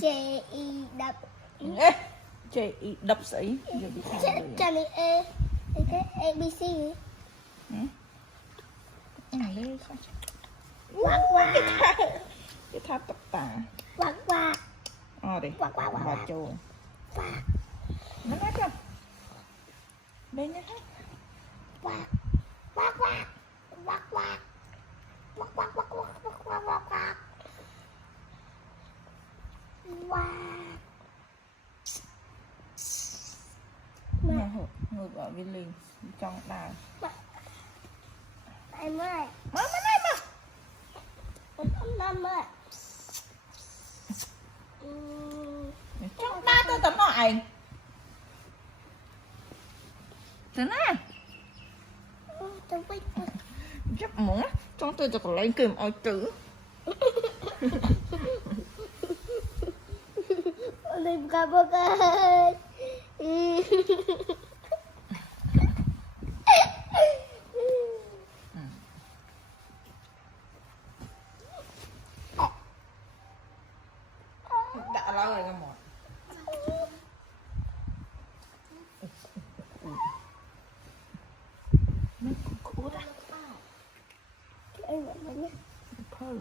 chè y đập chè y đập sấy chè này e cái abc quạt quạt cái tháp tập tà quạt quạt đi quạt quạt bà chồ quạt nó nói không đây nhá quạt quạt quạt quạt quạt quạt quạt quạt quạt quạt quạt quạt quạt nhà hộ ngồi ở bên lưng trong đà em ơi mà em ơi trong đà tôi tấm nội thế nào tôi biết rất muốn trong tôiจะlấy kìm ôi chữ đừng cả bơ ơi đã lâu rồi một nó cũ đã em gọi nó nhé thôi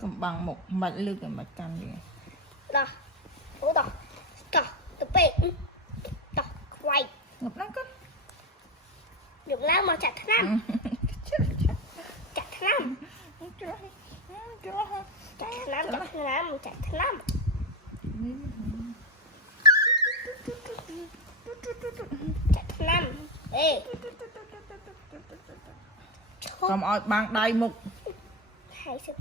còn bằng một mặt lưng và mặt căng gì đó ủa đó đó tập bê đó quay ngập lắm cất được lá mà chặt năm chặt năm chặt năm chặt năm chặt năm ê còn ôi bằng đầy mục hay sự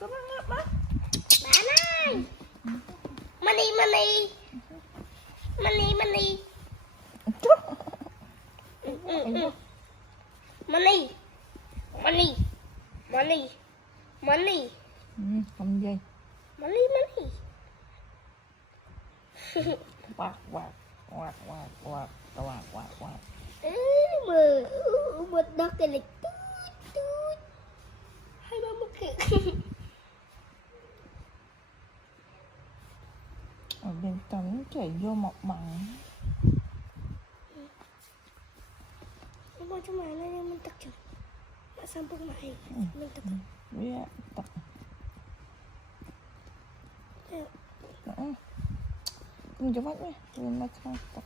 có bác bác bạn ơi money money money money money money money money không gì money money quạt quạt quạt quạt quạt quạt quạt quạt mà đó cái lịch tút hai ba một cái ở bên trong chảy vô mọc bằng nhưng mà nó mình tập trung mà xong bước này mình tập biết tập không cho mắt nhé lên mắt không tập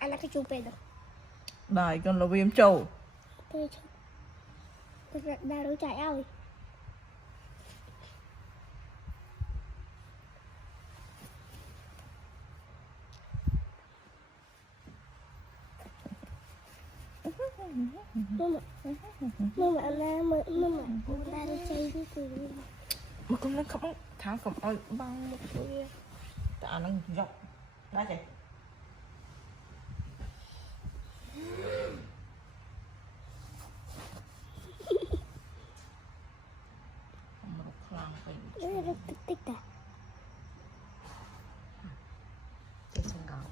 anh là cái chú bê đâu đài con là viêm trầu tôi đã đấu chạy ơi mama đã đấu chạy đi từ mà con nó không tháo cầm ôi băng một cái tạ nó rộng đã vậy tích tích à cái sông gạo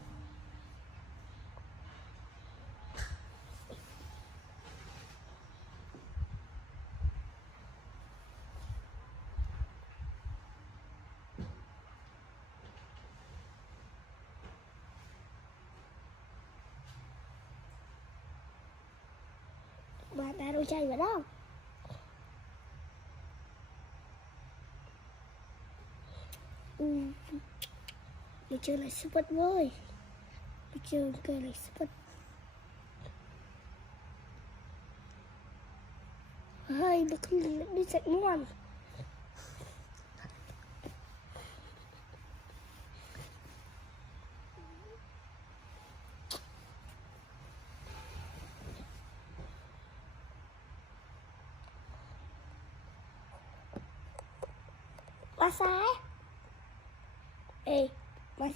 bạn đã đấu chạy vào đâu Mày chơi lại super với. Mày chơi cái lại super. Hai nó không đi chạy ngoan. Ba sai. Ê, ba sai.